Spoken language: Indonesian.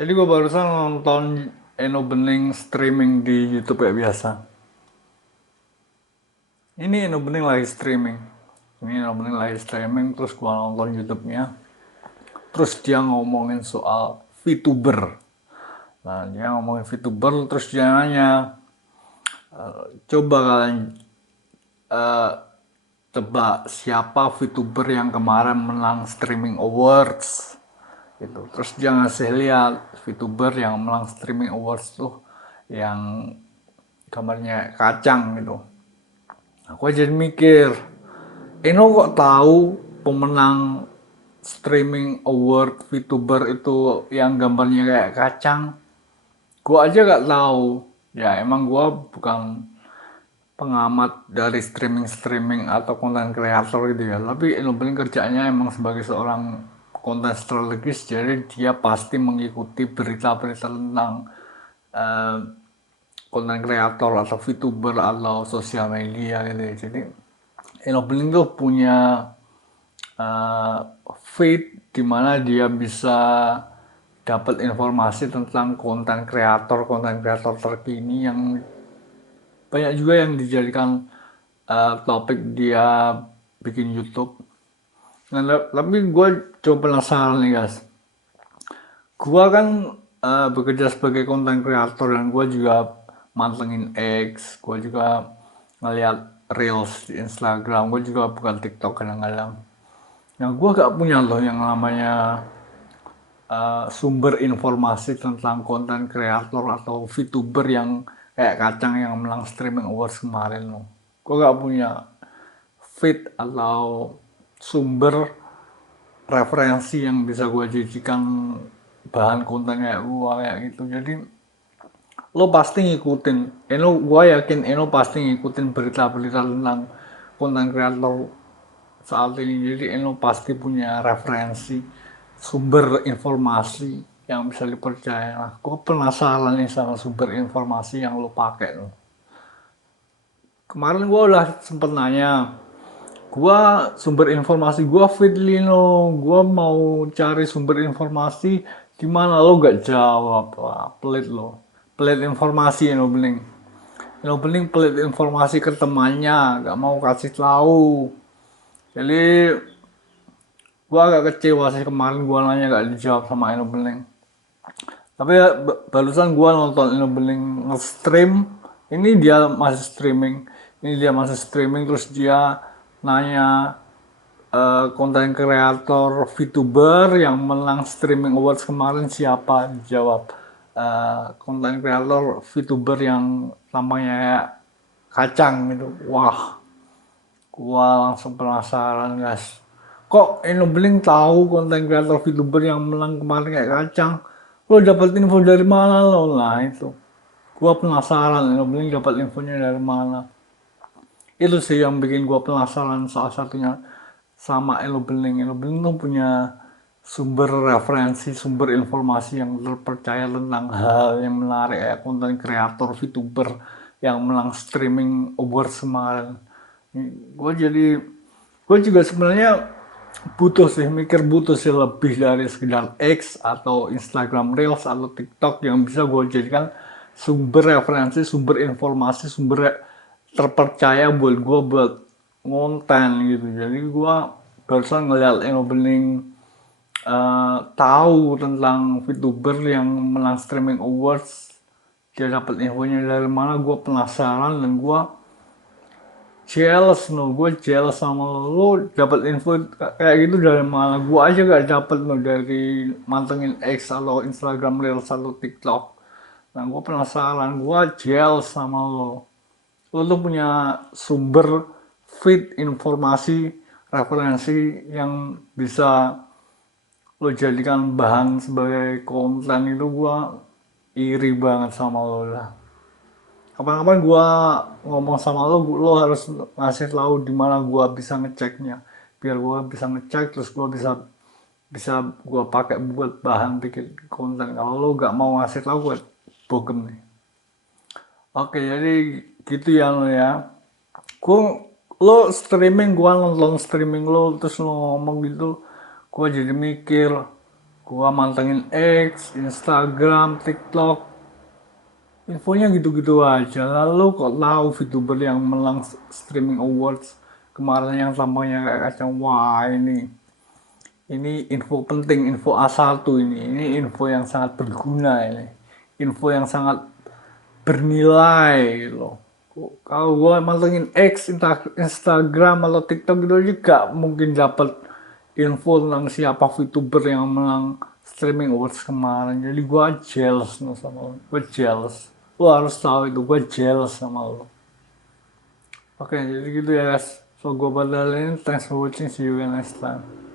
Jadi gue barusan nonton Eno Bening streaming di YouTube kayak biasa. Ini Eno Bening lagi streaming. Ini Eno Bening lagi streaming terus gue nonton YouTube-nya. Terus dia ngomongin soal VTuber. Nah, dia ngomongin VTuber terus dia nanya, coba kalian eh, tebak siapa VTuber yang kemarin menang streaming awards gitu. Terus dia ngasih lihat VTuber yang menang streaming awards tuh yang gambarnya kacang gitu. Aku jadi mikir, Eno kok tahu pemenang streaming award VTuber itu yang gambarnya kayak kacang? Gua aja gak tahu. Ya emang gua bukan pengamat dari streaming atau konten kreator gitu ya. Tapi Eno Bening kerjanya emang sebagai seorang konten strategis, jadi dia pasti mengikuti berita-berita tentang eh, konten kreator atau VTuber atau sosial media gitu ya. Jadi Enoblink tuh punya uh, feed di mana dia bisa dapat informasi tentang konten kreator terkini yang banyak juga yang dijadikan topik dia bikin YouTube. Nah, tapi gue coba penasaran nih guys. Gue kan bekerja sebagai konten kreator dan gue juga mantengin X, gue juga ngeliat Reels di Instagram, gue juga bukan TikTok kadang-kadang. Nah, gue gak punya loh yang namanya sumber informasi tentang konten kreator atau VTuber yang kayak kacang yang menang streaming awards kemarin loh. Gue gak punya feed atau sumber referensi yang bisa gue jadikan bahan konten kayak gue kayak gitu. Jadi lo pasti ngikutin, gue yakin Eno pasti ngikutin berita-berita tentang konten kreator saat ini. Jadi Eno pasti punya referensi sumber informasi yang bisa dipercaya. Nah, gue penasaran nih sama sumber informasi yang lo pakai lo. Kemarin gue udah sempet nanya, gue sumber informasi gue Fitlino, gue mau cari sumber informasi di mana lo gak jawab. Wah, pelit lo, pelit informasi Eno Bening. Eno Bening pelit informasi ke temannya, gak mau kasih tahu. Jadi gua agak kecewa sih kemarin gua nanya gak dijawab sama Eno Bening. Tapi ya, barusan gua nonton Eno Bening nge-stream, ini dia masih streaming, ini dia masih streaming terus dia nanya konten kreator VTuber yang menang streaming awards kemarin siapa? Jawab konten kreator VTuber yang tampaknya kayak kacang gitu. Wah, gua langsung penasaran guys. Kok Enobeling tahu konten kreator VTuber yang menang kemarin kayak kacang? Lo dapat info dari mana lo? Nah itu. Gua penasaran Enobeling dapat infonya dari mana. Itu sih yang bikin gua penasaran salah satunya sama Enobeling. Enobeling tuh punya sumber referensi, sumber informasi yang terpercaya tentang hal yang menarik kayak konten kreator VTuber yang menang streaming awards kemarin. Gue juga sebenarnya butuh sih lebih dari sekedar X atau Instagram Reels atau TikTok yang bisa gue jadikan sumber referensi, sumber informasi, terpercaya buat gue buat ngonten gitu. Jadi gue barusan ngeliat opening tahu tentang VTuber yang menang streaming awards, dia dapat infonya dari mana, gue penasaran dan gue jealous no, gue jealous sama lo dapat info kayak gitu dari mana. Gue aja gak dapet no dari mantengin X atau Instagram Reels atau TikTok. Nah gue penasaran, gue jealous sama lo tuh punya sumber feed informasi referensi yang bisa lo jadikan bahan sebagai konten. Itu gue iri banget sama lo lah. Kapan-kapan gua ngomong sama lo harus ngasih tahu di mana gua bisa ngeceknya. Biar gua bisa ngecek terus gua bisa bisa gua pakai buat bahan bikin konten. Kalau lo gak mau ngasih tahu gue bogem nih. Oke, jadi gitu ya lo ya. Gua lo streaming, gua nonton streaming lo terus lo ngomong gitu, gua jadi mikir, Gua mantengin X, Instagram, TikTok, infonya gitu-gitu aja. Lalu kok tahu VTuber yang menang streaming awards kemarin yang tampaknya kayak kacang. Wah, ini info penting, info A1 ini info yang sangat berguna ini. Info yang sangat bernilai loh. Kalau gue mantengin X, Instagram atau TikTok gitu juga mungkin dapat info tentang siapa VTuber yang menang streaming awards kemarin. Jadi gue jealous no sama lo. Gue jealous. Lo harus tahu itu, gue jealous sama lo. Oke, jadi gitu ya guys. So gue badalin. Thanks for watching. See you again next time.